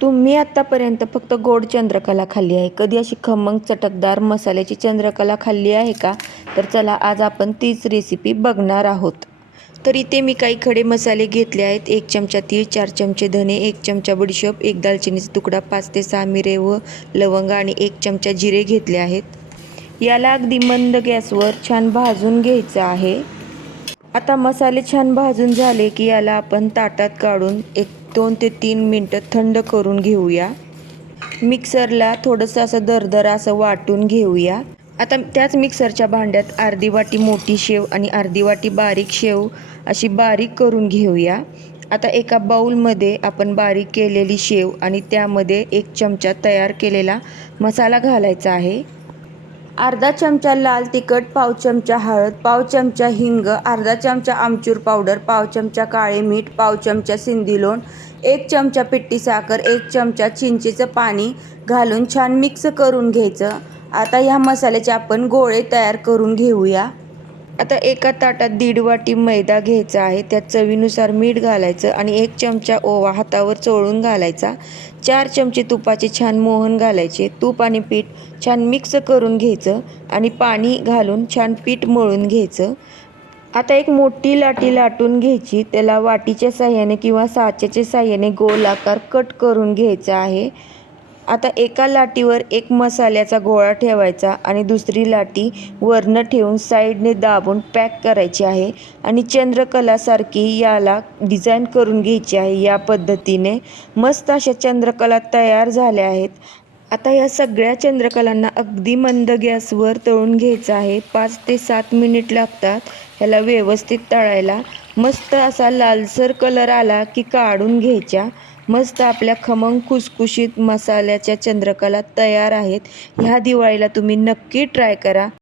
तुम्ही आत्तापर्यंत फक्त गोड चंद्रकला खाल्ली आहे, कधी अशी खमंग चटकदार मसाल्याची चंद्रकला खाल्ली आहे का? तर चला आज आपण तीच रेसिपी बघणार आहोत. तर इथे मी काही खडे मसाले घेतले आहेत. 1 चमचा तीळ, 4 चमचे धने, 1 चमचा बडीशोप, 1 दालचिनीचा तुकडा, 5 ते 6 मिरे व लवंग आणि 1 चमचा जिरे घेतले आहेत. याला अगदी मंद गॅसवर छान भाजून घ्यायचं आहे. आता मसाले छान भाजून झाले की याला आपण ताटात काढून 2 ते 3 मिनटं थंड करून घेऊया. मिक्सरला थोडंसं असं दरदर असं वाटून घेऊया. आता त्याच मिक्सरच्या भांड्यात अर्धी वाटी मोठी शेव आणि अर्धी वाटी बारीक शेव अशी बारीक करून घेऊया. आता एका बाउलमध्ये आपण बारीक केलेली शेव आणि त्यामध्ये 1 चमचा तयार केलेला मसाला घालायचा आहे. अर्धा चमचा लाल तिखट, पाव चमचा हळद, पाव चमचा हिंग, अर्धा चमचा आमचूर पावडर, पाव चमचा काळे मीठ, पाव चमचा सिंधी लोण, 1 चमचा पिठी साखर, 1 चमचा चिंचेचं पाणी घालून छान मिक्स करून घ्यायचं. आता ह्या मसाल्याचे आपण गोळे तयार करून घेऊया. आता एका ताटात 1.5 वाटी मैदा घ्यायचा आहे. त्यात चवीनुसार मीठ घालायचं आणि 1 चमचा ओवा हातावर चोळून घालायचा. 4 चमचे तुपाचे छान मोहन घालायचे. तूप आणि पीठ छान मिक्स करून घ्यायचं आणि पाणी घालून छान पीठ मळून घ्यायचं. आता एक मोठी लाटी लाटून घ्यायची. त्याला वाटीच्या साहाय्याने किंवा साच्याच्या साहाय्याने गोल आकार कट करून घ्यायचा आहे. आता एका लाटीवर एक मसाल्याचा गोळा ठेवायचा आणि दुसरी लाटी वरनं ठेवून साईडने दाबून पॅक करायची आहे आणि चंद्रकलासारखी याला डिझाईन करून घ्यायची आहे. या पद्धतीने मस्त अशा चंद्रकला तयार झाल्या आहेत. आता या सगळ्या चंद्रकलांना अगदी मंद गॅसवर तळून घ्यायचं आहे. 5 ते 7 मिनिट लागतात ह्याला व्यवस्थित तळायला. मस्त असा लालसर कलर आला की काढून घ्यायच्या. मस्त आपल्या खमंग खुसखुशीत मसाल्याच्या चंद्रकला तयार आहेत. ह्या दिवाळीला तुम्ही नक्की ट्राय करा.